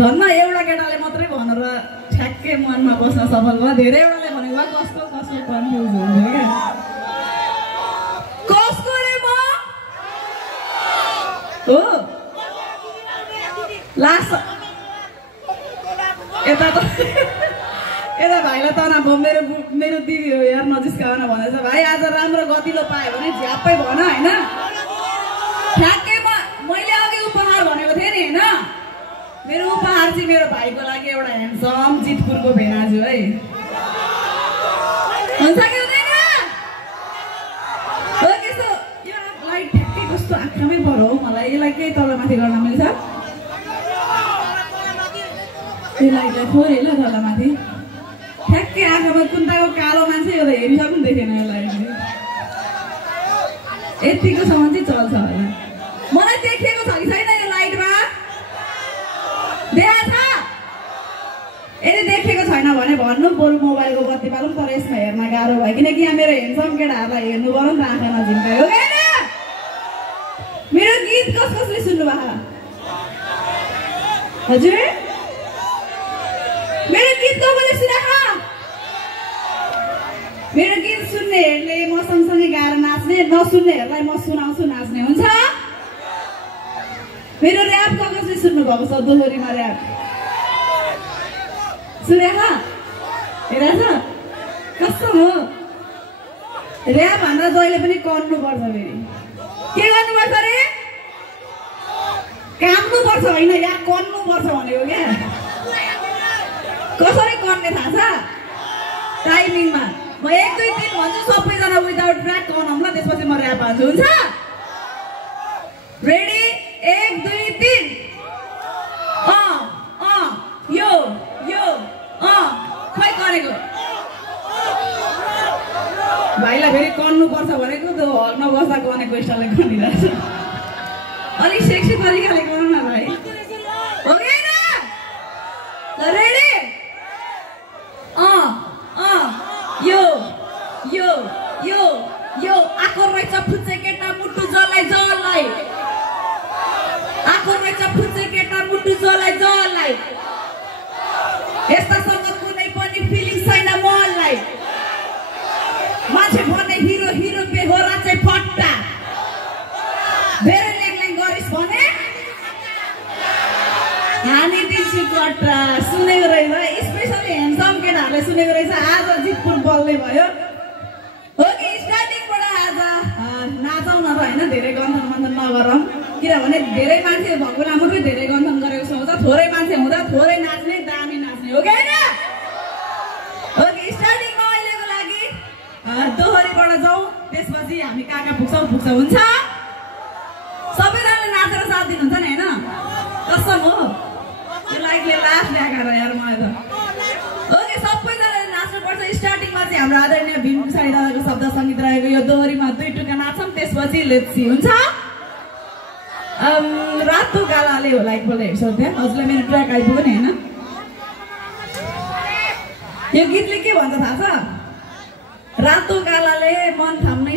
धनमा एउटा केटाले मात्रै भनेर ठ्याक्कै मनमा बस्न सफल भयो धेरैवटाले भनेको भए कस्तो कस्तो कन्फ्युज हुन्थ्यो क्या कसको रे म हो लास्ट यता त यता भाइलाई तना भयो मेरो दिदी हो यार नजिस्काउन भनेछ भाइ आज राम्रो गतिलो पायो भने झ्याप्पै भन होइन ठ्याक्कै मैले अघि उपहार भनेको थिएँ नि होइन मेरो उपहार चाहिँ मेरो भाइको लागि एउटा ह्यान्डसम जितपुरको भेनाजु है हुन्छ कि हुँदैन हो त्यस्तो यो लाइट ठ्याक्कै कस्तो आँखामै पऱ्यो हौ मलाई यसलाई केही तलमाथि गर्न मिल्छ यो लाइटलाई थोरै ल तलमाथि ठ्याक्कै आँखामा कुन्ताको कालो मान्छे यो त हेरिसक्नु देखेन यो लाइट यतिकोसम्म चाहिँ चल्छ होला मलाई देखिएको छ कि छैन यो लाइटमा देखा छ यदि देखेको छैन भने भन्नु बरु मोबाइलको बत्ती पालौँ तर यसमा हेर्न गाह्रो भयो किनकि यहाँ मेरो हेन्डसम केटाहरूलाई हेर्नु पर्यो नि त आँखा नझिम्कायो होइन मेरो गीत कसले सुन्नु भएको हजुर मेरो गीत कसले सुनेको मेरो गीत सुन्नेहरूले म सँगसँगै गाएर नाच्ने नसुन्नेहरूलाई म सुनाउँछु नाच्ने हुन्छ मेरो ऱ्याप कसले सुन्नु भएको छ दोहोरीमा ऱ्याप सुनेको हेरेछ कस्तो हो ऱ्याप भन्दा जहिले पनि कन्नुपर्छ फेरि के गर्नुपर्छ रे काम्नुपर्छ होइन या कन्नुपर्छ भनेको क्या कसरी कन्ने थाहा छ टाइमिङमा म 1 2 3 भन्छु सबैजना विदाउट ट्र्याक कनौँ ल त्यसपछि म ऱ्याप हाल्छु हुन्छ रेडी 1 2 3 यो यो खै गरेको भाइलाई फेरि कन्नुपर्छ भनेको त्यो हलमा बस्दा गनेको स्टाइलले गनिरहेछ अलिक सेक्सी तरिकाले गरौँ न भाइ हो कि होइन रेडी यो यो यो यो आको रहेछ फुच्चे केटा मुटु जलाई जलाई आको रहेछ फुच्चे केटा मुटु जलाई जलाई यस्तासँग कुनै पनि फिलिङ छैन मलाई मान्छे भन्ने हिरो हिरो बेहोरा चाहिँ फट्टा धेरै लेखलेङ गरिस् भने हानि दिन्छु कट्टा सुनेको रहेछ स्पेसली ह्यान्डसम केटाहरूले सुनेको रहेछ आज जितपुर बल्ने भयो हो कि स्टार्टिङबाट आज नाचौँ न त होइन धेरै गन्थन मन्थन नगरौँ किनभने धेरै मान्छे भएको बेला मात्रै धेरै गन्थन गरेको सोच्छ थोरै मान्छे हुँदा थोरै नाच्ने दामी नाच्ने हो कि होइन हो कि स्टार्टिङमा अहिलेको लागि दोहोरीबाट जाउँ त्यसपछि हामी कहाँ पुग्छौँ हुन्छ सबैजनाले नाचेर साथ दिनुहुन्छ नि होइन कसम हो त्यो लाइटले लास्ट ल्याएर यार मलाई त ओके सबैजनाले नाच्नुपर्छ स्टार्टिङमा चाहिँ हाम्रो आदरणीय भीम साई दादाको शब्द सङ्गीत रहेको यो दोहोरीमा 2 टुका नाच्छौँ त्यसपछि लेट्स सी हुन्छ रातो गालाले होला एकपल्ट हेर्छौ त्यहाँ हजुरलाई मेरो ट्र्याक आइपुग्यो नि होइन यो गीतले के भन्छ थाहा छ रातो गालाले मन थाम्नै